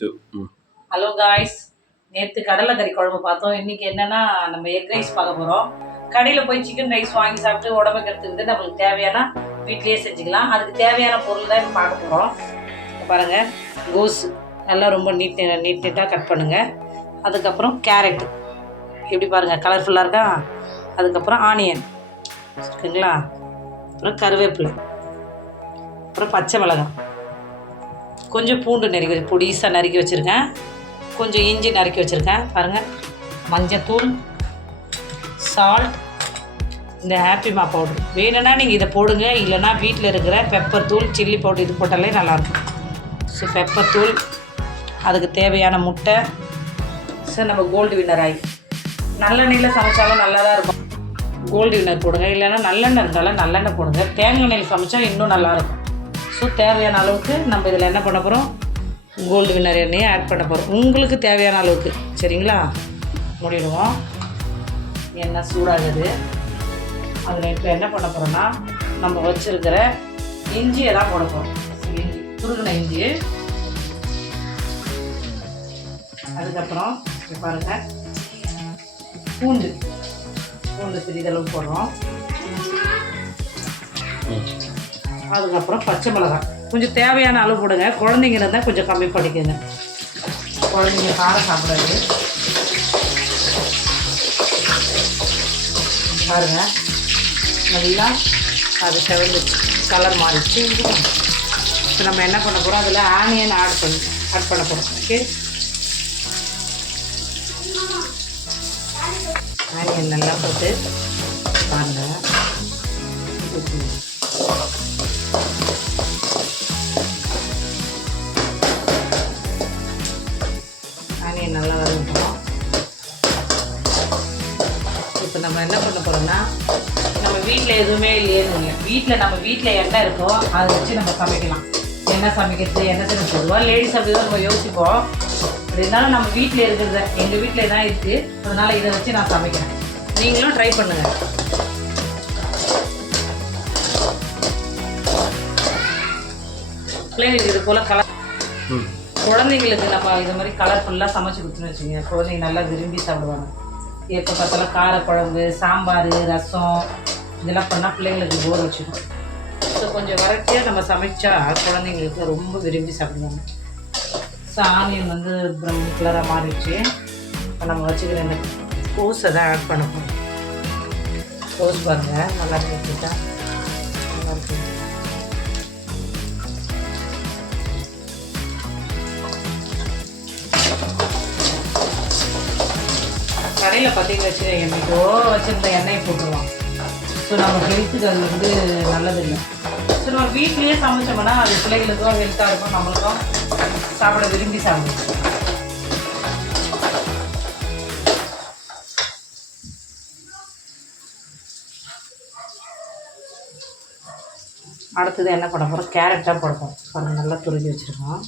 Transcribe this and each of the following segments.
Hello guys, நேற்று கடலைக்கறி குழம்பு பார்த்தோம். இன்றைக்கி என்னென்னா நம்ம எக் ரைஸ் பார்க்க போகிறோம். கடையில் போய் சிக்கன் ரைஸ் வாங்கி சாப்பிட்டு உடம்புக்கு எடுத்துக்கிட்டு நம்மளுக்கு தேவையான வீட்லேயே செஞ்சுக்கலாம். அதுக்கு தேவையான பொருள் தான் பார்க்க போகிறோம். பாருங்கள், கோஸ் நல்லா ரொம்ப நீட்டாக கட் பண்ணுங்கள். அதுக்கப்புறம் கேரட் எப்படி பாருங்கள், கலர்ஃபுல்லாக இருக்கா. அதுக்கப்புறம் ஆனியன் இருக்குங்களா. அப்புறம் கருவேப்பிலை, அப்புறம் பச்சை மிளகாய், கொஞ்சம் பூண்டு நறுக்கி பொடிசாக நறுக்கி வச்சுருக்கேன். கொஞ்சம் இஞ்சி நறுக்கி வச்சுருக்கேன். பாருங்கள், மஞ்சத்தூள், சால்ட், இந்த ஹாப்பிமா பவுட்ரு வேணும்னா நீங்கள் இதை போடுங்க. இல்லைனா வீட்டில் இருக்கிற பெப்பர் தூள், சில்லி பவுடர் இது போட்டாலே நல்லாயிருக்கும். ஸோ பெப்பர் தூள், அதுக்கு தேவையான முட்டை. சார் நம்ம கோல்டு வின்னர் ஆகி நல்லெண்ணெயில் சமைச்சாலும் நல்லா தான் இருக்கும். கோல்டு வின்னர் போடுங்க. இல்லைன்னா நல்லெண்ணெய் இருந்தாலும் நல்லெண்ணெய் போடுங்க. தேங்காய் எண்ணெயில் சமைச்சா இன்னும் நல்லாயிருக்கும். ஸோ தேவையான அளவுக்கு நம்ம இதில் என்ன பண்ண போகிறோம், கோல்டு வின்னர் எண்ணெயை ஆட் பண்ண போகிறோம். உங்களுக்கு தேவையான அளவுக்கு. சரிங்களா, மூடிடுவோம். எண்ணெய் சூடாகுது. அதில் இப்போ என்ன பண்ண போகிறோன்னா நம்ம வச்சுருக்கிற இஞ்சியை தான் போட போகிறோம். இஞ்சி, துருகின இஞ்சி. அதுக்கப்புறம் இப்போ பாருங்கள், பூண்டு சிறிதளவு போடுறோம். அதுக்கப்புறம் பச்சை மிளகாய் கொஞ்சம் தேவையான அளவு போடுங்க. குழந்தைங்க இருந்தால் கொஞ்சம் கம்மி பண்ணிக்கோங்க. குழந்தைங்க காரம் சாப்பிடாது. பாருங்க, நல்லா அது செவந்து கலர் மாறிச்சு. இப்போ நம்ம என்ன பண்ண போகிறோம், அதில் ஆனியன் ஆட் பண்ண போகிறோம். ஓகே, ஆனியன் நல்லா போட்டு பாருங்கள். ஆனியன் நல்லா வதங்கணும். இப்போ நம்ம என்ன பண்ண போகிறோம்னா, நம்ம வீட்டில் எதுவுமே இல்லையேன்னு நம்ம வீட்டில் என்ன இருக்கோ அதை வச்சு நம்ம சமைக்கலாம். என்ன சமைக்கிறது, என்ன செய்யணும், பொதுவாக லேடிஸ் அப்படி தான் நம்ம யோசிப்போம். அப்படி இருந்தாலும் நம்ம வீட்டில் இருக்கிறத, எங்கள் வீட்டில் தான் இருக்குது, அதனால் இதை வச்சு நான் சமைக்கிறேன். நீங்களும் ட்ரை பண்ணுங்கள். பிள்ளைங்களுக்கு இது போல் குழந்தைங்களுக்கு நம்ம இது மாதிரி கலர்ஃபுல்லாக சமைச்சு கொடுத்துன்னு வச்சுங்க. குழந்தைங்க நல்லா விரும்பி சாப்பிடுவாங்க. எப்போ பார்த்தாலும் காரக்குழம்பு, சாம்பார், ரசம் இதெல்லாம் பண்ணால் பிள்ளைங்களுக்கு போர் வச்சுக்கும். ஸோ கொஞ்சம் வெரைட்டியாக நம்ம சமைச்சா குழந்தைங்களுக்கு ரொம்ப விரும்பி சாப்பிடுவாங்க. ஸோ ஆனியன் வந்து ப்ரௌன் கலராக மாறிடுச்சு. இப்போ நம்ம வச்சுக்கிற இந்த கோஸை தான் ஆட் பண்ண போகிறோம். கோஸ் பாருங்கள், நல்லா இருக்குதா, நல்லா இருக்கு. கடையில் பார்த்தீங்கன்னு வச்சு என்னைக்கோ வச்சுருந்த எண்ணெயை போட்டுருவோம். ஸோ நம்ம ஹெல்த்துக்கு அது வந்து நல்லதில்லை. ஸோ நம்ம வீட்லேயே சமைச்சோம்னா அது பிள்ளைகளுக்கும் ஹெல்த்தாக இருக்கும், நம்மளுக்கும் சாப்பிட விரும்பி சாப்பிடுவோம். அடுத்தது என்ன பண்ண போகிறோம், கேரட்டாக போட போகிறோம். பாருங்கள், நல்லா துருக்கி வச்சுருக்கோம்.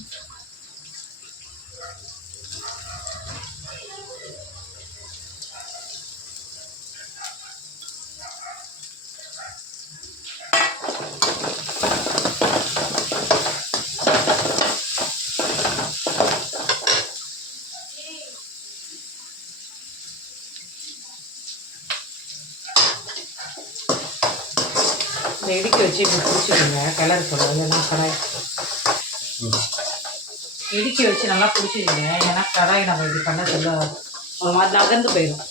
இடுக்கி வச்சு இப்படி பிடிச்சிக்கோங்க. கலர் போடும், இல்லைன்னா கடாய் இடுக்கி வச்சு நல்லா பிடிச்சிக்கோங்க. ஏன்னா கடாய் நம்ம இப்படி பண்ண சொல்ல ஒரு மாதிரி நகர்ந்து போயிடும்.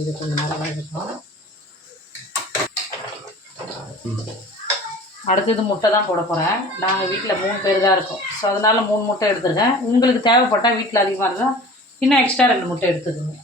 இது கொஞ்சம் நல்லா இருக்கும். அடுத்தது முட்டை தான் போட போகிறேன். நாங்கள் வீட்டில் 3 பேர் தான் இருக்கோம். ஸோ அதனால் 3 முட்டை எடுத்துருக்கேன். உங்களுக்கு தேவைப்பட்டால் வீட்டில் அதிகமாக இருந்தால் இன்னும் எக்ஸ்ட்ரா 2 முட்டை எடுத்துக்கோங்க.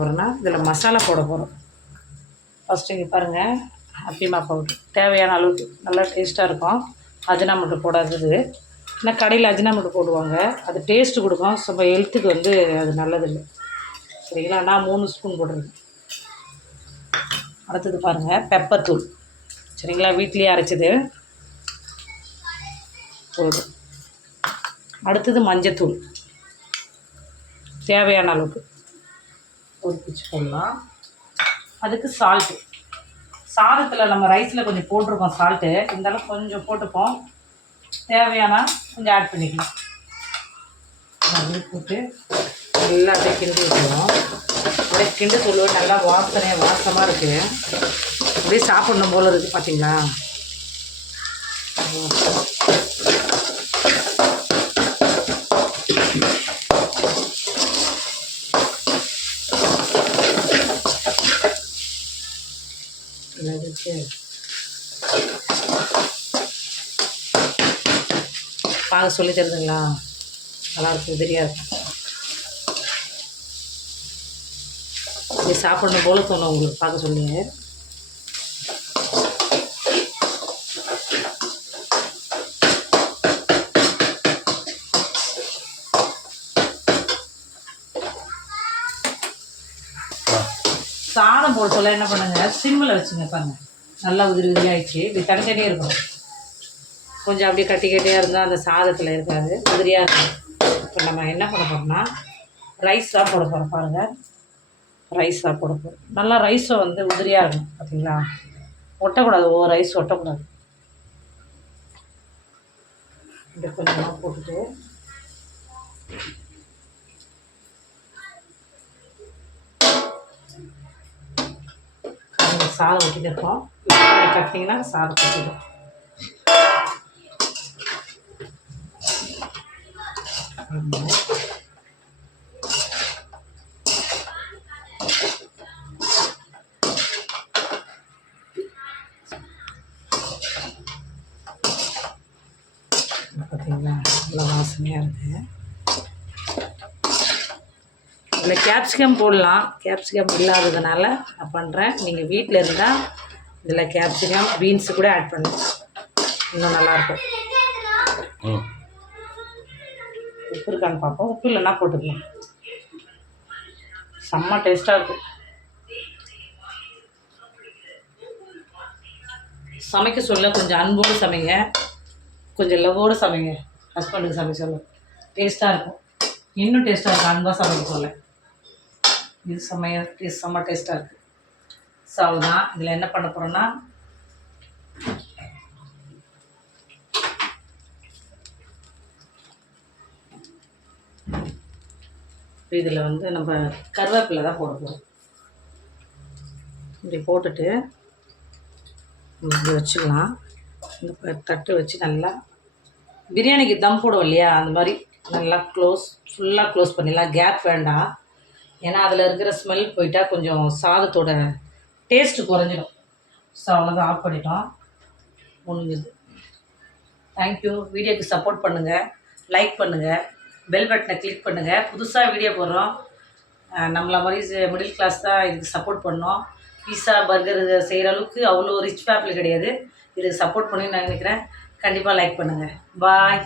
போகிறோன்னா இதில் மசாலா போட போகிறோம். ஃபஸ்ட்டு இங்கே பாருங்கள், அப்பிமா பவுட்ரு தேவையான அளவுக்கு நல்லா டேஸ்ட்டாக இருக்கும். அஜினாமோட்டோ போடாதது, ஏன்னா கடையில் அஜினாமோட்டோ போடுவாங்க, அது டேஸ்ட்டு கொடுக்கும். நம்ம ஹெல்த்துக்கு வந்து அது நல்லதில்லை. சரிங்களா? நான் 3 ஸ்பூன் போட்டிருக்கேன். அடுத்தது பாருங்கள், பெப்பர் தூள். சரிங்களா? வீட்லேயே அரைச்சது போதும். அடுத்தது மஞ்சத்தூள் தேவையான அளவுக்கு ஒரு பிச்சு போடலாம். அதுக்கு சால்ட்டு, சாதத்தில் நம்ம ரைஸில் கொஞ்சம் போட்டிருக்கோம் சால்ட்டு, இருந்தாலும் கொஞ்சம் போட்டுப்போம். தேவையான கொஞ்சம் ஆட் பண்ணிக்கலாம். அப்படியே போட்டு நல்லா அப்படியே கிண்டி விட்டுருவோம். அப்படியே கிண்டு சொல்லுவோம். நல்லா வாசமாக இருக்குது. அப்படியே சாப்பிடணும் போல் இருக்குது. பார்த்தீங்களா? பார்க்க சொல்லி தருதுங்களா? நல்லாயிருக்கும், உதிரியாக இருக்கும். இது சாப்பிடணும் போல தோணும் உங்களுக்கு பார்க்க சொல்லுங்க. சாதம் போட சொல்ல என்ன பண்ணுங்க, சிம்மில் வச்சுங்க. பாருங்க, நல்லா உதிரி ஆயிடுச்சு. இப்படி தனித்தனியே இருக்கணும். கொஞ்சம் அப்படியே கட்டியாக இருந்தால் அந்த சாதத்தில் இருக்காது, உதிரியாக இருக்கும். இப்போ நம்ம என்ன பண்ண போகிறோம்னா ரைஸாக போட போகிறோம். பாருங்கள், ரைஸாக போட போகிறோம். நல்லா ரைஸை வந்து உதிரியாக இருக்கும். பார்த்தீங்களா? ஒட்டக்கூடாது, ரைஸ் ஒட்டக்கூடாது. இப்படி கொஞ்சமாக போட்டுட்டு சாதம் ஊற்றிட்டு இருக்கோம். கட்டிங்கன்னா சாதம் ஊற்றிடும். பார்த்தீங்களா? நல்லா வாசனையாக இருக்குது. இதில் கேப்சிகம் போடலாம். கேப்சிகம் இல்லாததுனால நான் பண்ணுறேன். நீங்கள் வீட்டில் இருந்தால் இதில் கேப்சிகம், பீன்ஸு கூட ஆட் பண்ணுங்க, இன்னும் நல்லாயிருக்கும். உப்பு இருக்கான்னு பார்ப்போம். உப்பு இல்லைன்னா போட்டுக்கலாம். செம்ம டேஸ்ட்டாக இருக்கும். சமைக்க சொல்ல கொஞ்சம் அன்போடு சமைங்க, கொஞ்சம் லவ்வோடு சமைங்க. ஹஸ்பண்டுக்கு சமைக்க சொல்ல டேஸ்ட்டாக இருக்கும். இன்னும் டேஸ்ட்டாக இருக்கும் அன்பாக சமைக்க சொல்ல. இது செம்ம டேஸ்ட்டாக இருக்குது. ஸோ அவ்வளோதான். இதில் என்ன பண்ண போகிறோன்னா இதில் வந்து நம்ம கருவேப்பிலை தான் போட போகிறோம். இப்படி போட்டுட்டு இப்படி வச்சுக்கலாம். இந்த தட்டு வச்சு நல்லா பிரியாணிக்கு தம் போடுவோம் இல்லையா, அந்த மாதிரி நல்லா ஃபுல்லாக க்ளோஸ் பண்ணிடலாம். கேப் வேண்டாம், ஏன்னா அதில் இருக்கிற ஸ்மெல் போயிட்டால் கொஞ்சம் சாதத்தோட டேஸ்ட்டு குறைஞ்சிடும். ஸோ அவ்வளோதான், ஆஃப் பண்ணிட்டோம், முடிஞ்சுது. தேங்க்யூ. வீடியோக்கு சப்போர்ட் பண்ணுங்கள், லைக் பண்ணுங்கள், பெல் பட்டனை கிளிக் பண்ணுங்கள். புதுசாக வீடியோ போடுறோம். நம்மள மாதிரி மிடில் கிளாஸ் தான் இதுக்கு சப்போர்ட் பண்ணோம். பீஸா பர்கர் செய்கிற அளவுக்கு அவ்வளோ ரிச் ஃபேமிலி கிடையாது. இதுக்கு சப்போர்ட் பண்ணி நான் நினைக்கிறேன். கண்டிப்பாக லைக் பண்ணுங்கள். பாய்.